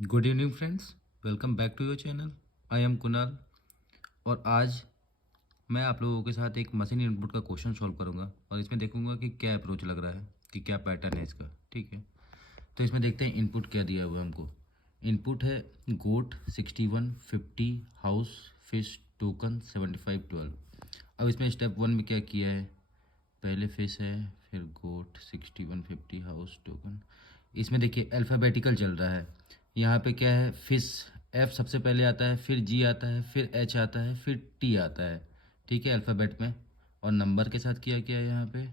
Good evening friends, welcome back to your channel. I am Kunal और आज मैं आप लोगों के साथ एक मशीन इनपुट का क्वेश्चन सॉल्व करूंगा और इसमें देखूंगा कि क्या अप्रोच लग रहा है, कि क्या पैटर्न है इसका। ठीक है, तो इसमें देखते हैं इनपुट क्या दिया हुआ है हमको। इनपुट है गोट 61 50 हाउस फिश टोकन 75 12। अब इसमें स्टेप वन में क्या किया है, पहले फिश है, फिर गोट 61 50 हाउस टोकन। इसमें देखिए अल्फ़ाबेटिकल चल रहा है। यहाँ पे क्या है, फिश एफ सबसे पहले आता है, फिर जी आता है, फिर एच आता है, फिर टी आता है। ठीक है, अल्फ़ाबेट में। और नंबर के साथ किया गया है यहाँ पे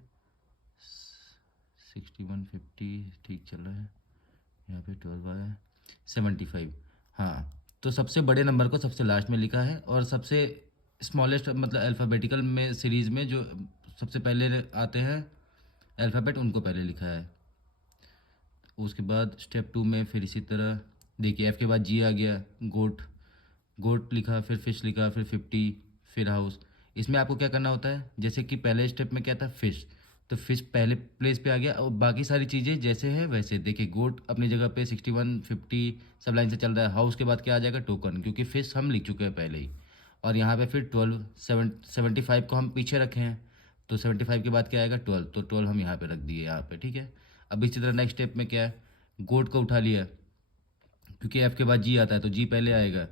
61 50, ठीक चल रहा है। यहाँ पे 12 आया, 75। हाँ, तो सबसे बड़े नंबर को सबसे लास्ट में लिखा है और सबसे स्मॉलेस्ट मतलब अल्फ़ाबेटिकल में सीरीज़ में जो सबसे पहले आते हैं अल्फ़ाबेट, उनको पहले लिखा है। उसके बाद स्टेप टू में फिर इसी तरह देखिए, एफ़ के बाद जी आ गया, गोट गोट लिखा, फिर फिश लिखा, फिर 50, फिर हाउस। इसमें आपको क्या करना होता है, जैसे कि पहले स्टेप में क्या था फिश, तो फिश पहले प्लेस पे आ गया और बाकी सारी चीज़ें जैसे है वैसे। देखिए गोट अपनी जगह पे 61 50 सब लाइन से चल रहा है। हाउस के बाद क्या आ जाएगा, टोकन, क्योंकि फिश हम लिख चुके हैं पहले ही। और यहाँ पे फिर 12 75 को हम पीछे रखे हैं, तो 75 के बाद क्या आएगा 12, तो 12 हम यहाँ पे रख दिए यहाँ पे। ठीक है, अब इसी तरह नेक्स्ट स्टेप में क्या है, गोट को उठा लिया, क्योंकि एफ के बाद जी आता है तो जी पहले आएगा,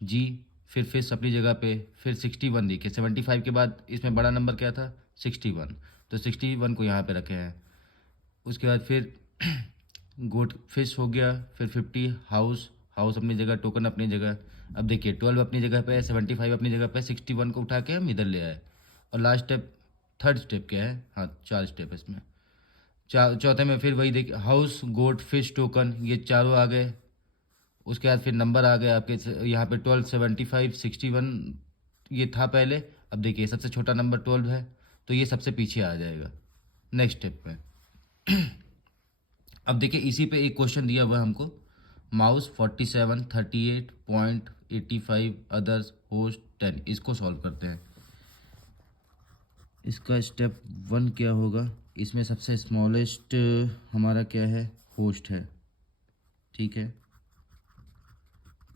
जी, फिर फिश अपनी जगह पे, फिर 61। देखिए 75 के बाद इसमें बड़ा नंबर क्या था, 61, तो 61 को यहाँ पे रखे हैं। उसके बाद फिर गोट फिश हो गया, फिर 50 हाउस, हाउस अपनी जगह, टोकन अपनी जगह। अब देखिए 12 अपनी जगह पे है, 75 अपनी जगह पे, 61 को उठा के हम इधर ले आए। और लास्ट स्टेप, थर्ड स्टेप क्या है, हाँ 4 स्टेप इसमें। चौथे में फिर वही देखिए, हाउस गोट फिश टोकन, ये चारों आ गए। उसके बाद फिर नंबर आ गए आपके यहाँ पे 12 75 61, ये था पहले। अब देखिए सबसे छोटा नंबर 12 है, तो ये सबसे पीछे आ जाएगा नेक्स्ट स्टेप में। अब देखिए इसी पे एक क्वेश्चन दिया हुआ है हमको, माउस 47 38.85 अदर्स होस्ट 10, इसको सॉल्व करते हैं। इसका स्टेप वन क्या होगा, इसमें सबसे स्मॉलेस्ट हमारा क्या है, होस्ट है। ठीक है,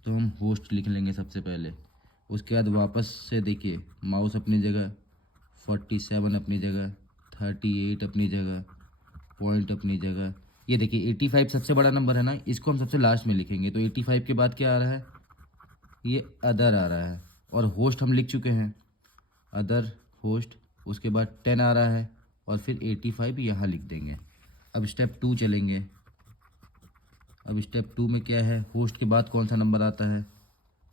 तो हम होस्ट लिख लेंगे सबसे पहले। उसके बाद वापस से देखिए, माउस अपनी जगह, 47 अपनी जगह, 38 अपनी जगह, पॉइंट अपनी जगह। ये देखिए 85 सबसे बड़ा नंबर है ना, इसको हम सबसे लास्ट में लिखेंगे। तो 85 के बाद क्या आ रहा है, ये अदर आ रहा है। और होस्ट हम लिख चुके हैं, अदर होस्ट। उसके बाद 10 आ रहा है और फिर 85 यहाँ लिख देंगे। अब स्टेप टू चलेंगे। अब स्टेप टू में क्या है, होस्ट के बाद कौन सा नंबर आता है,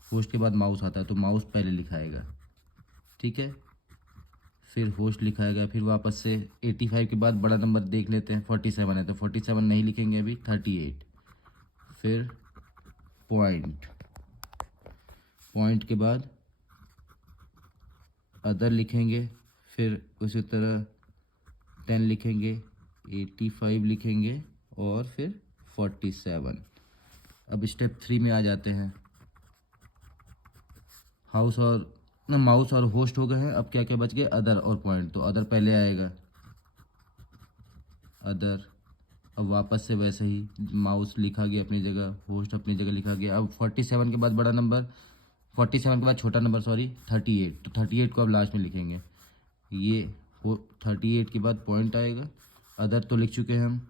होस्ट के बाद माउस आता है, तो माउस पहले लिखाएगा। ठीक है, फिर होस्ट लिखाएगा, फिर वापस से 85 के बाद बड़ा नंबर देख लेते हैं, 47 है तो 47 नहीं लिखेंगे अभी, 38, फिर पॉइंट, पॉइंट के बाद अदर लिखेंगे, फिर उसी तरह 10 लिखेंगे, 85 लिखेंगे और फिर 47। अब स्टेप थ्री में आ जाते हैं। हाउस और माउस और होस्ट हो गए हैं, अब क्या क्या बच गए, अदर और पॉइंट, तो अदर पहले आएगा, अदर। अब वापस से वैसे ही, माउस लिखा गया अपनी जगह, होस्ट अपनी जगह लिखा गया। अब 47 के बाद बड़ा नंबर, 47 के बाद छोटा नंबर सॉरी 38, तो 38 को अब लास्ट में लिखेंगे। ये हो 38 के बाद पॉइंट आएगा, अदर तो लिख चुके हैं हम,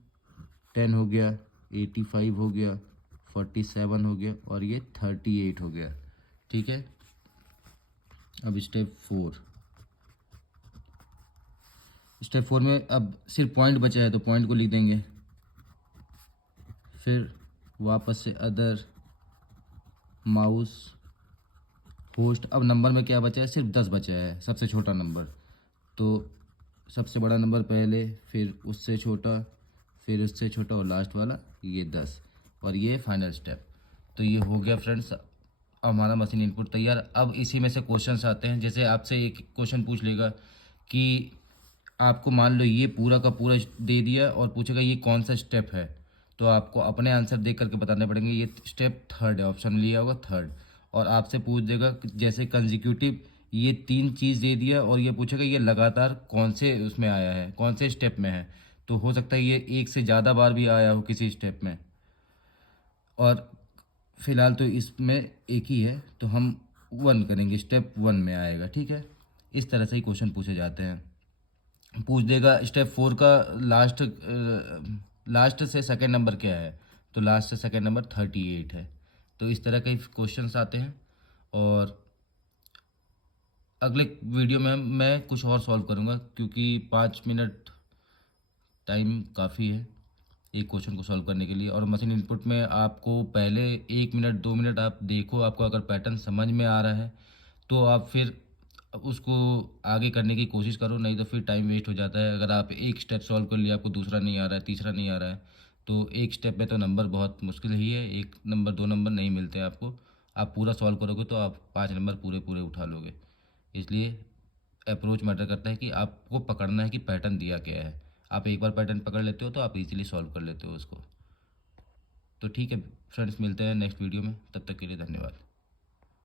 10 हो गया, 85 हो गया, 47 हो गया और ये 38 हो गया। ठीक है, अब स्टेप फोर, स्टेप फोर में अब सिर्फ पॉइंट बचा है तो पॉइंट को लिख देंगे। फिर वापस से अदर, माउस, होस्ट। अब नंबर में क्या बचा है, सिर्फ 10 बचा है, सबसे छोटा नंबर। तो सबसे बड़ा नंबर पहले, फिर उससे छोटा, फिर उससे छोटा और लास्ट वाला ये 10, और ये फाइनल स्टेप। तो ये हो गया फ्रेंड्स हमारा मशीन इनपुट तैयार। अब इसी में से क्वेश्चंस आते हैं, जैसे आपसे एक क्वेश्चन पूछ लेगा कि आपको मान लो ये पूरा का पूरा दे दिया और पूछेगा ये कौन सा स्टेप है, तो आपको अपने आंसर देख करके बताने पड़ेंगे। ये स्टेप थर्ड है, ऑप्शन लिया होगा थर्ड। और आपसे पूछ देगा जैसे कंजिक्यूटिव, ये तीन चीज़ दे दिया और ये पूछेगा ये लगातार कौन से उसमें आया है, कौन से स्टेप में है। तो हो सकता है ये एक से ज़्यादा बार भी आया हो किसी स्टेप में। और फ़िलहाल तो इसमें एक ही है, तो हम 1 करेंगे, स्टेप 1 में आएगा, ठीक है। इस तरह से ही क्वेश्चन पूछे जाते हैं। पूछ देगा स्टेप 4 का लास्ट से सेकंड नंबर क्या है, तो लास्ट से सेकंड नंबर 38 है। तो इस तरह के क्वेश्चंस आते हैं। और अगले वीडियो में मैं कुछ और सॉल्व करूँगा, क्योंकि 5 मिनट टाइम काफ़ी है एक क्वेश्चन को सॉल्व करने के लिए। और मशीन इनपुट में आपको पहले 1 मिनट 2 मिनट आप देखो, आपको अगर पैटर्न समझ में आ रहा है तो आप फिर उसको आगे करने की कोशिश करो, नहीं तो फिर टाइम वेस्ट हो जाता है। अगर आप एक स्टेप सॉल्व कर लिया, आपको दूसरा नहीं आ रहा है, तीसरा नहीं आ रहा है, तो एक स्टेप में तो नंबर बहुत मुश्किल ही है, 1 नंबर 2 नंबर नहीं मिलते आपको। आप पूरा सॉल्व करोगे तो आप 5 नंबर पूरे पूरे उठा लोगे। इसलिए अप्रोच मैटर करता है कि आपको पकड़ना है कि पैटर्न दिया क्या है। आप एक बार पैटर्न पकड़ लेते हो तो आप इजीली सॉल्व कर लेते हो उसको। तो ठीक है फ्रेंड्स, मिलते हैं नेक्स्ट वीडियो में, तब तक के लिए धन्यवाद।